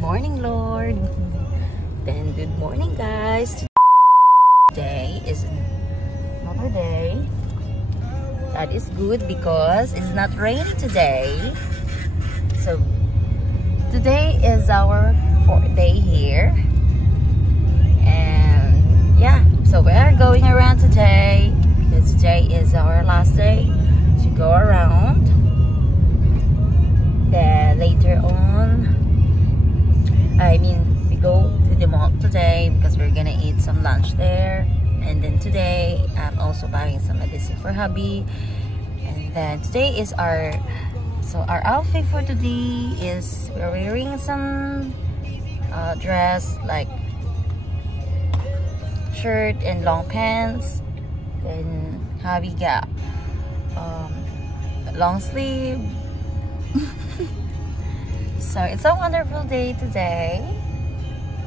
morning, Lord. Then good morning, guys. Today is another day. That is good because it's not raining today. So today is our 4th day here. And yeah, so we are going around today because today is our last day to go around. Then later on, we go to the mall today because we're gonna eat some lunch there. And then today I'm also buying some medicine for hubby. And then today is our outfit for today is we're wearing some dress like shirt and long pants. Then hubby got long sleeve. So it's a wonderful day today.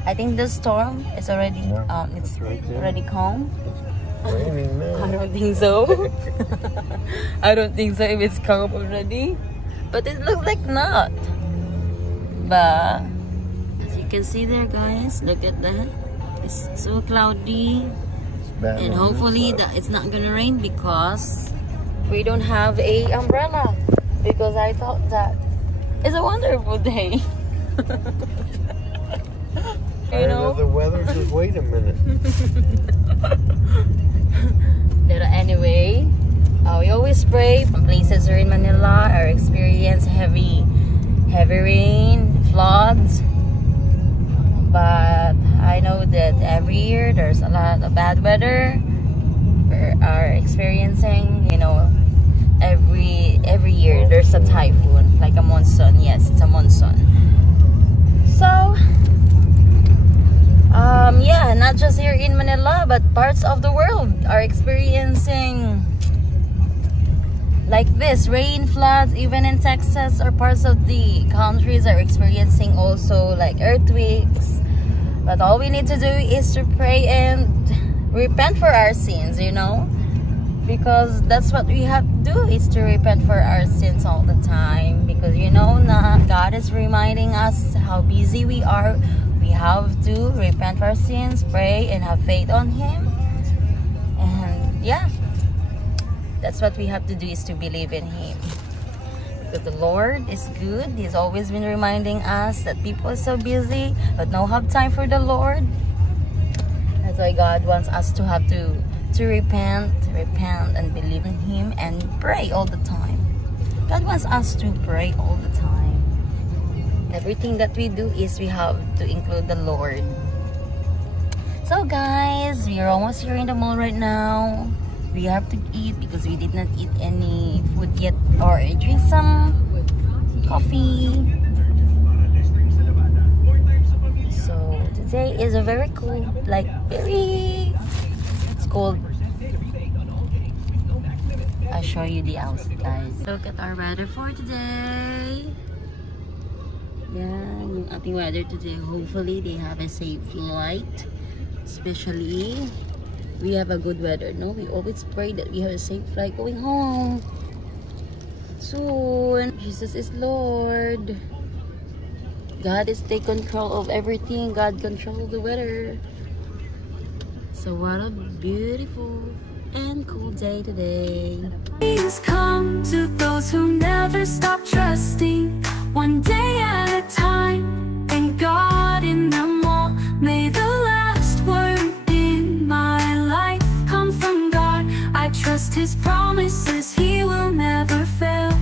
I think the storm is already it's right already calm. It's raining now. I don't think so. I don't think so if it's calm already. But it looks like not. But as you can see there, guys, look at that. It's so cloudy. And hopefully that it's not gonna rain because we don't have a umbrella. Because I thought that it's a wonderful day. You know the weather, just wait a minute. Anyway, we always pray. Some places here in Manila are experiencing heavy rain, floods. But I know that every year there's a lot of bad weather. We are experiencing, you know, every year there's a typhoon, like a monsoon. Yes, it's a monsoon. So yeah, not just here in Manila, but parts of the world are experiencing like this rain, floods. Even in Texas or parts of the countries are experiencing also like earthquakes. But all we need to do is to pray and repent for our sins, you know, because that's what we have to do, is to repent for our sins all the time. Because you know, God is reminding us how busy we are. We have to repent for our sins, pray, and have faith on Him. And yeah, that's what we have to do, is to believe in Him. Because the Lord is good. He's always been reminding us that people are so busy but don't have time for the Lord. That's why God wants us to have to repent and believe in Him and pray all the time. God wants us to pray all the time. Everything that we do is we have to include the Lord. So guys, we are almost here in the mall right now. We have to eat because we did not eat any food yet, or drink some coffee. So today is a very cool, like it's cold. I'll show you the outside, guys. Look at our weather for today. Yeah, yung ating weather today. Hopefully they have a safe flight. Especially we have a good weather. No, we always pray that we have a safe flight going home soon. Jesus is Lord. God is taking control of everything. God controls the weather. So what a beautiful and cool day today. Please come to those who never stop trusting, one day at a time, and God in them all. May the last word in my life come from God. I trust His promises, He will never fail.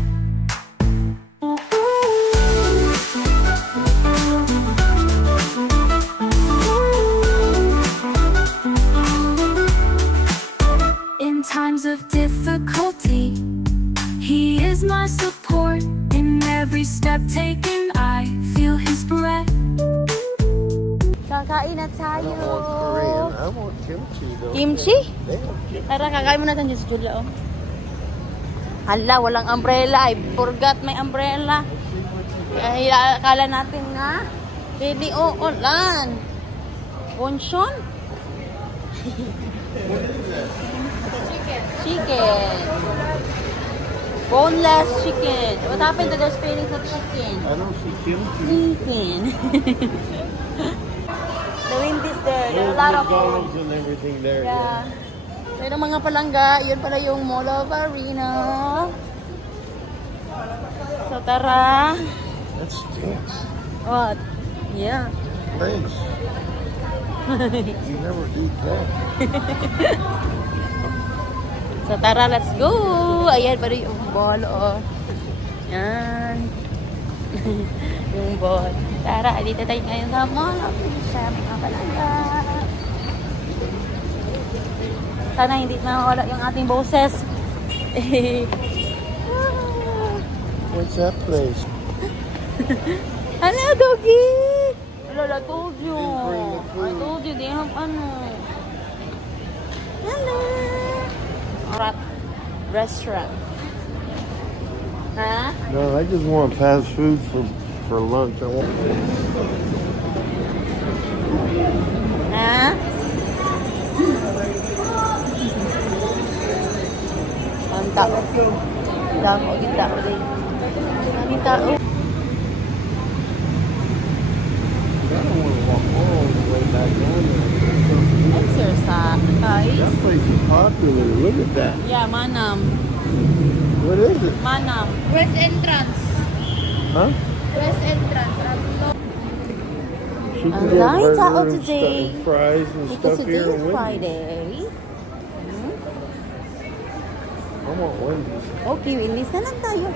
In times of difficulty, He is my support. In every step taken, I feel His breath. Kakain na tayo. I want Korean. I want kimchi though. Kimchi? They have kimchi. Tara, kakain mo natin dyan sa Julia, oh. Hala, walang umbrella. I forgot my umbrella. Kaya akala natin nga pwede uulan. Bonchon? Chicken. Boneless chicken. What happened to those feelings of chicken? I don't see kimchi. Chicken. The wind is there. There are a There's lot of food. McDonald's and everything there. Yeah. Pero mga palangga, yun pala yung Mall of Arena. So tara. That stinks. What? Yeah. Thanks. You never eat that. So tara, let's go! Ayan pa rin yung ball, oh. Yan. Yung ball. Tara, dito tayo ngayon sa Mall of Asia, mga palangga. Sana hindi mawala yung ating boses. What's that place? Hello, doggy! Hello, I told you. Bring the food. I told you, they have ano. Hello! Rat restaurant. Huh? No, I just want fast food for lunch. I want. Huh? Ang tao. Damo, di tao din. Ang tao. I don't want to walk all the way back down there. Exercise. That place is popular. Look at that. Yeah, Manam. What is it? Manam. West entrance. Huh? West entrance. She can Ang get daming tao burger and today. stuff, fries and Because stuff today here is on Wendy's. Friday. I want Wendy's. Okay, Wendy's na lang tayo.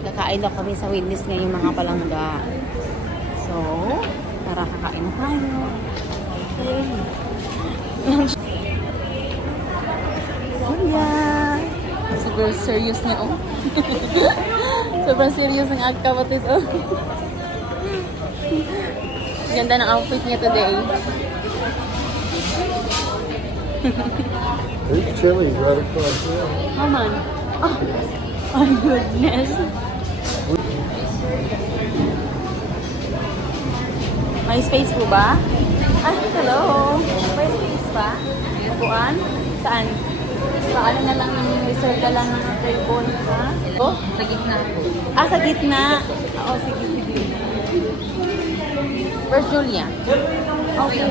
Nakain daw kami sa Wendy's ngayong mga palangga. So, tara kakain na tayo. Okay. Yeah. Super serious niya, oh. Sobrang serious ng aking kapatid, oh. Ganda ng outfit niya today. There's Chili's right across there. Come on. Oh, my goodness. May space po ba? Ah, hello. May space ba? Upuan? Saan? Sa ano na lang, reserve na lang ng table, ha? Oh? Sa gitna po. Ah, sa gitna. Oo, sige, sige. Where's Julia? Okay.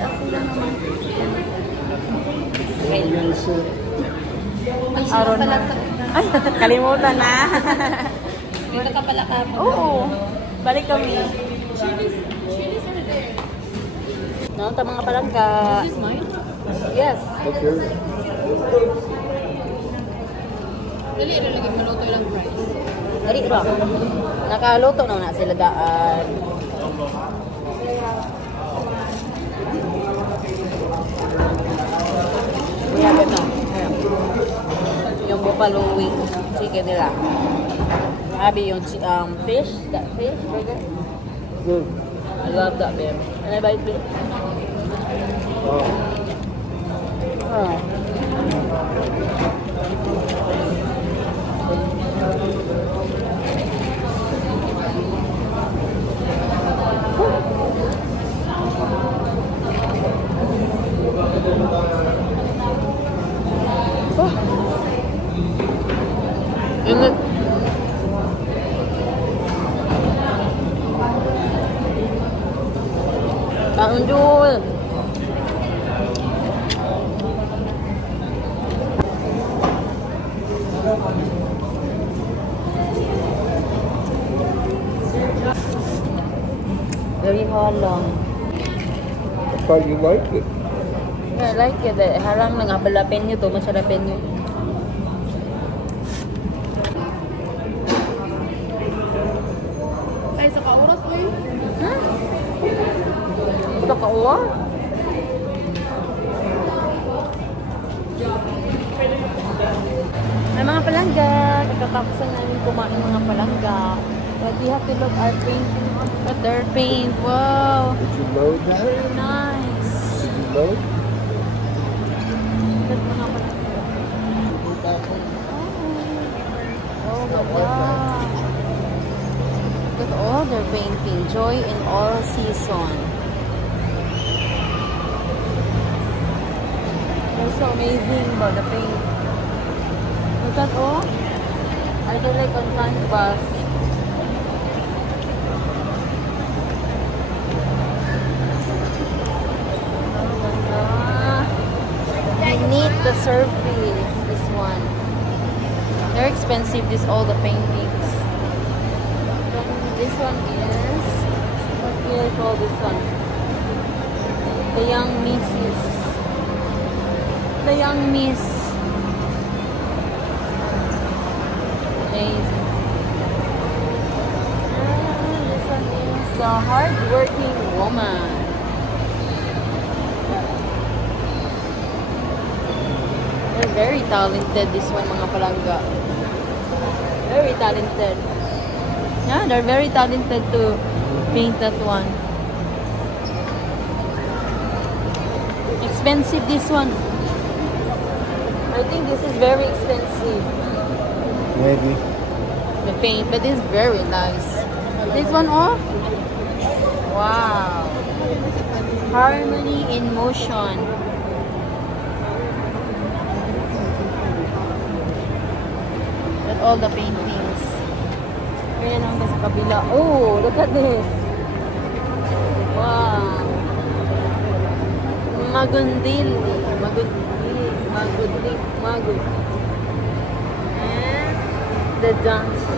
Ako lang naman. Where you gonna sit? Araw na. Ay, kalimutan na. Dito ka pala ka. Oo. Balik kami. No, ta mga palangga. This is mine? Yes. Okay. Dali, lagi maluto ilang fries. Ari ra. Nakaluto na sila daan. Kaya gano'n. Yung buffalo wing chicken nila. Habi yung fish, that fish burger. Good. I love that, babe. Can I buy it? Oh. Oh. Ingat. Bang Jul. Very long. I thought you liked it. I like it. Harang nang apalapin nyo to. Masarapin nyo. Ay, sa kauros mo yun. Ito ka uwa? May mga palangga. Pagkatapos na namin kumain mga palangga. But we have to look our paint. At their paint. Wow. Did you load that? Very nice. Did you load? At mga palangga. Oh my God. Look at all their painting. Joy in all season. They're so amazing about the paint. Look at all. I do like on canvas. Beneath the surface, this one. They're expensive, all the paintings. Then this one is, what do you call this one? The Young Misses. The Young Miss. Amazing. And this one is the Hardworking Woman. They're very talented, this one, mga palangga. Very talented. Yeah, they're very talented to paint that one. Expensive, this one. I think this is very expensive. Maybe. The paint, but it's very nice. This one, oh? Wow. Harmony in Motion. All the paintings. Ayan hanggang sa kabila. Oh, look at this. Wow. Magundili. Magud. And the dancer.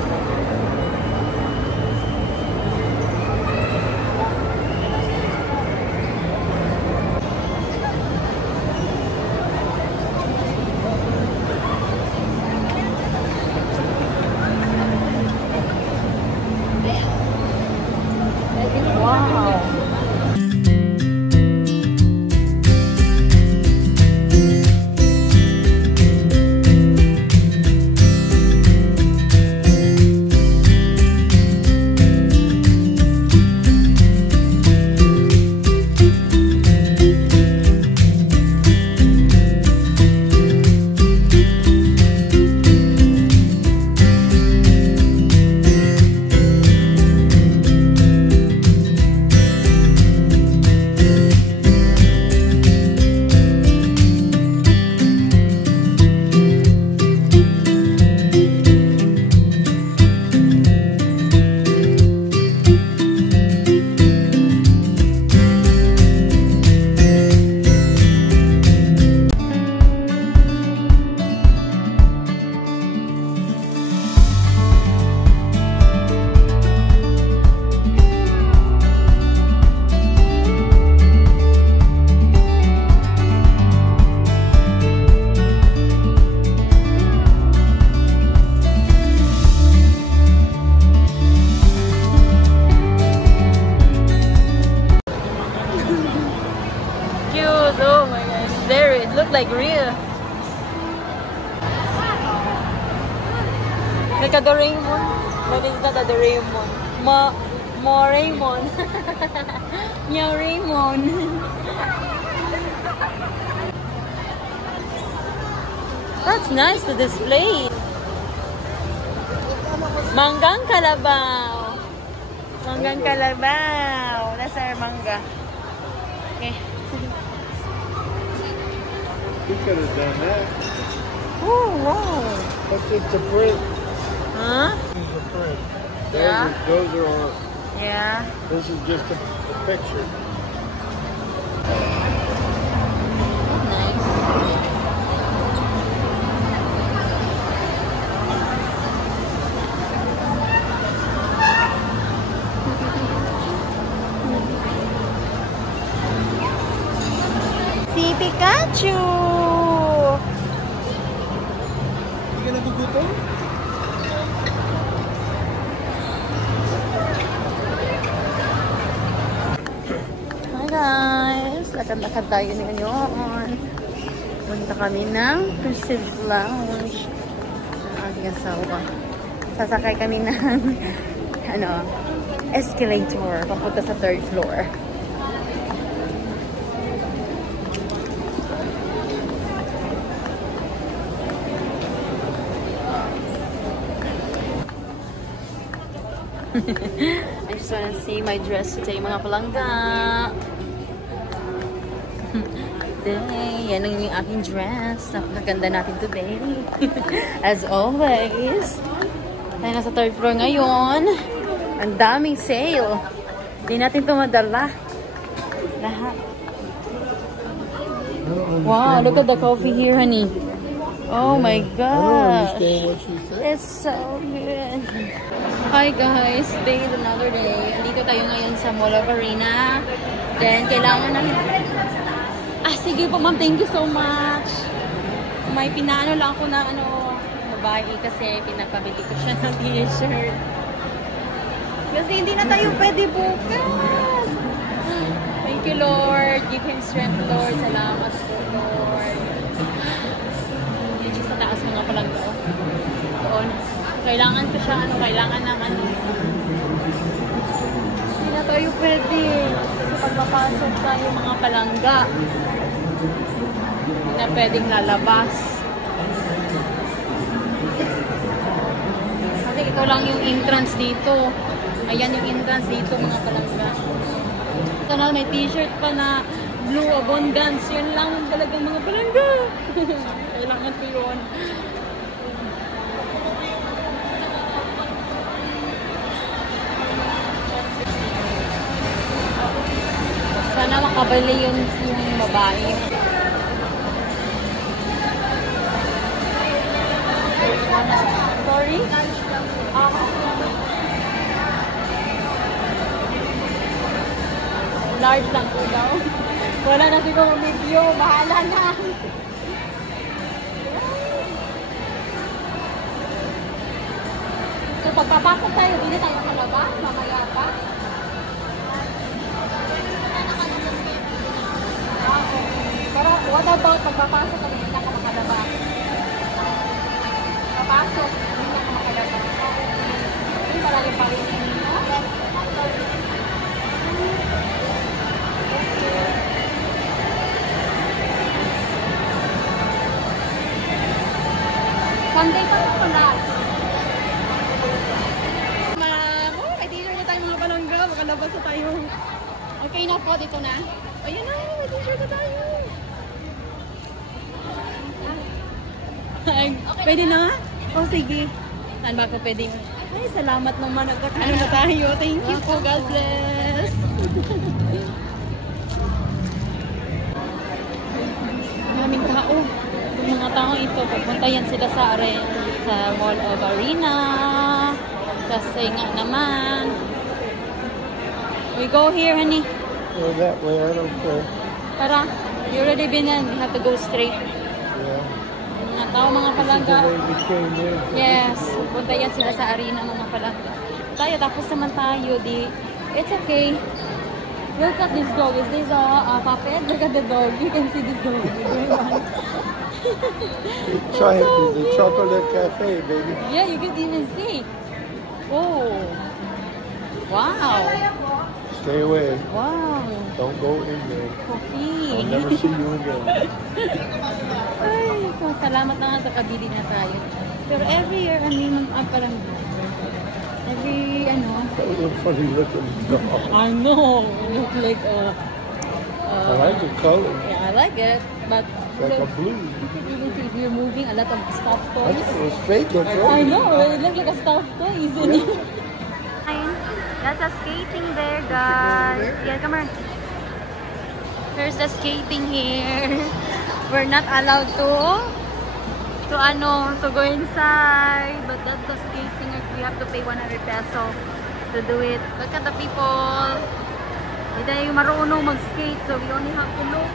Oh my gosh, there it looked like real. Like a Doraemon, but it's not a Doraemon. Raymond. Yeah, Raymond. That's nice to display. Manggang Kalabaw. Manggang Kalabaw. That's our manga. Okay. You could have done that. Oh, wow. That's just a print. Huh? This is a print. Yeah. Those are on. Yeah. This is just a picture. Nice. Si Pikachu! You gonna gugutom? Hi guys! Lakad-lakad tayo ngayon. Punta kami ng Prestige Lounge ng aking asawa. Sasakay kami ng escalator papunta sa 3rd floor. I just wanna see my dress today, mga palangga. Today, yan ang yung aking dress. Napakaganda natin today. As always. Tayo nasa third floor ngayon. Ang daming sale. Hindi natin ito madala. Lahat. Wow, look at the coffee here, honey. Oh my gosh. It's so good. Hi guys, today is another day. Andito tayo ngayon sa Mall of Arena. Then, kailangan namin... sige po ma'am, thank you so much. May pinaano lang ako na babae kasi pinapabili ko siya ng t-shirt. Kasi hindi na tayo pwede bukas. Thank you Lord. Give him strength Lord. Salamat po Lord. Dito sa taas mga palangga. Doon. Kailangan ko siya kailangan ng Hindi na tayo pwede. Kasi pagpapasok tayo mga palangga. Hindi na pwedeng lalabas. Kasi ito lang yung entrance dito. Ayan yung entrance dito mga palangga. Ito na may t-shirt pa na Blue Abundance. Yun lang talagang mga palangga. Kailangan ko yun. Sana makabali yung babae. Sorry? Large lang po daw. Wala na siguro video. Bahala na. So pagpapasok tayo, hindi tayo makalabas. Mamaya pa. Pero what about pagpapasok kami hindi na ka makalabas? Papasok, hindi na ka makalabas. Hindi marami pa rin sa ninyo. Sunday pa lang last. Ma'am, ay t-shirt na tayo mga palangga. Makalabas na tayo. Okay na po, dito na. Ayun na, may t-shirt na tayo. Ay, okay, pwede na? Oh, sige. Saan ba ako pwede? Ay, salamat naman. Nagkakano na tayo. Thank you po. God bless. Maraming tao. Yung mga tao ito, pupunta yan sila sa Mall of Arena. Kasi nga naman. We go here, honey. Go that way, I don't care. Tara, you already been in. You have to go straight. Yeah. Mga tao, mga palangga. The way we came in. Yes, pupunta yan sila sa arena, mga palangga. Tayo, tapos naman tayo. It's okay. Look at this dog. Is this a puppet? Look at the dog. You can see this dog. Try it. The chocolate cafe, baby. Yeah, you can even see. Oh. Wow. Stay away. Wow. Don't go in there. Coffee. I'll never see you again. Ay, salamat na nga sa kabili na tayo. Pero every year, parang every, That was a funny looking dog. I know. It looks like I like the color. yeah, I like it. But Like a blue. you can even see if you're moving a lot of stuffed I toys. thought it was fake at I first. know, it looks like a stuffed toy, isn't it? That's a skating there, guys. Yeah, come on. There's the skating here. We're not allowed to go inside. But that's the skating. We have to pay 100 peso to do it. Look at the people. Hindi tayo marunong mag-skate, so we only have to look.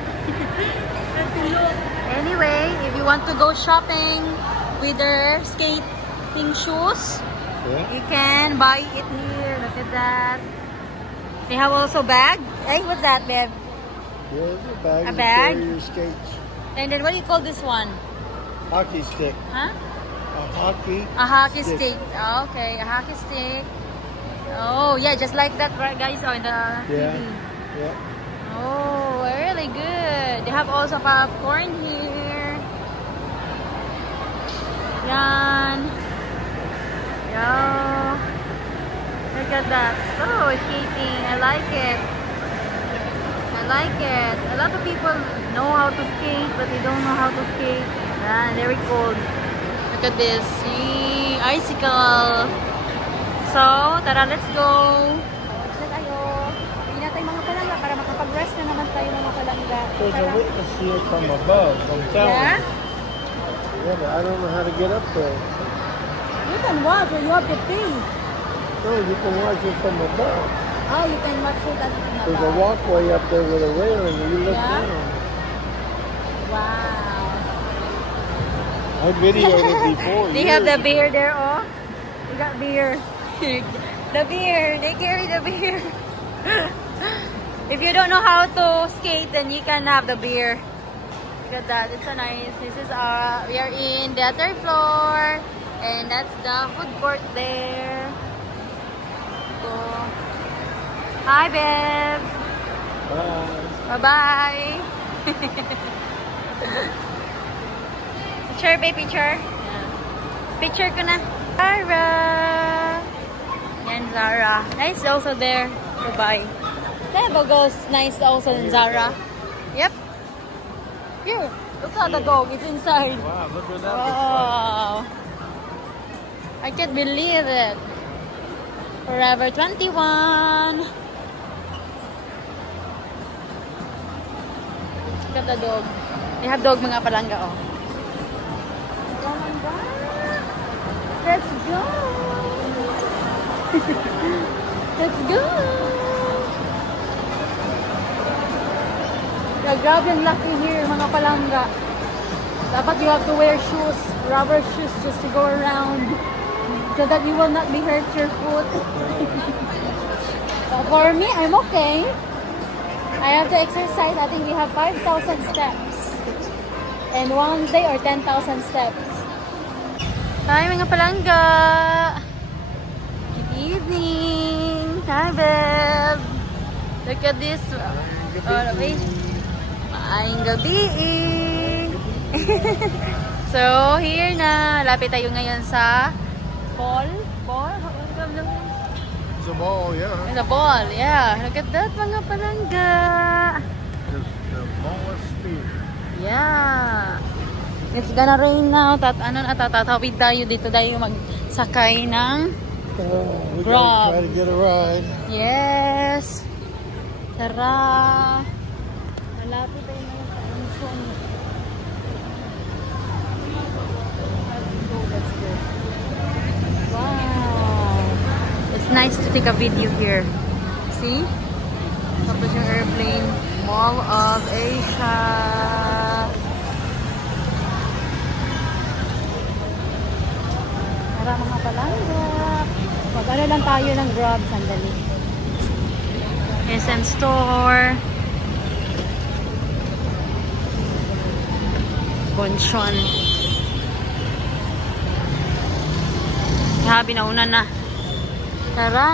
Anyway, if you want to go shopping with their skating shoes, Yeah. you can buy it here. Look at that. They have also bag. Hey, what's that, babe? Yeah, it's a bag. A You bag? carry your skates. And then what do you call this one? Hockey stick. Huh? A hockey. A hockey stick. Oh, okay, a hockey stick. Oh, yeah, just like that, right, guys? Oh, in the Yeah. TV. Yeah. Oh, really good. They have also popcorn here. Yan. Yo. Look at that. Oh, skating. I like it. I like it. A lot of people know how to skate, but they don't know how to skate. Ah, very cold. Look at this. See? riding icicle. So, tara, let's go. Let's tayo. Hindi natin mga palangga para makapag-rest na naman tayo mga palangga. There's a way to see it from above, from town. Yeah? Yeah, but I don't know how to get up there. You can watch or you have to pee. No, you can watch it from above. Oh, you can watch it at There's a walkway up there with a railing and you look Yeah? down. Wow. I videoed it before. They have the years beer ago. there, oh. We got beer. The beer. They carry the beer. If you don't know how to skate, then you can have the beer. Look at that. It's so nice. This is we are in the third floor. And that's the food court there. So, hi, babe. Bye. Bye-bye. Picture, babe, picture. Picture ko na. Zara. Yan, Zara. Nice also there. Bye-bye. That goes nice also in Zara. Yep. Here. Look at the dog. It's inside. Wow, look at that. Wow. I can't believe it. Forever 21. Look at the dog. They have dog mga palangga, oh. Let's go. Let's go. Grabe yung lucky here, mga palangga. Dapat you have to wear shoes, rubber shoes just to go around so that you will not be hurt your foot. But for me, I'm okay. I have to exercise. I think we have 5,000 steps. And one day or 10,000 steps. Hi mga palangga! Good evening! Hi, babe! Look at this. Oh, wait. Maayong gabi! So, here na. Lapit tayo ngayon sa ball. Ball? It's a ball, yeah. The ball, yeah. Look at that mga palangga! It's the ball spear. Yeah. It's gonna rain now. Tatawid tayo dito tayo magsakay ng We Grab. gotta try to get a ride. yes. Tara. Malapit tayo na sa Anson. Let's go. Wow. It's nice to take a video here. See? Tapos yung airplane. Mall of Asia. Para mga palangga. Mag-ano lang tayo ng Grab, sandali. SM Store. Bonchon. Habi na una na. Tara!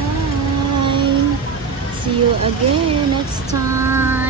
Bye! See you again next time!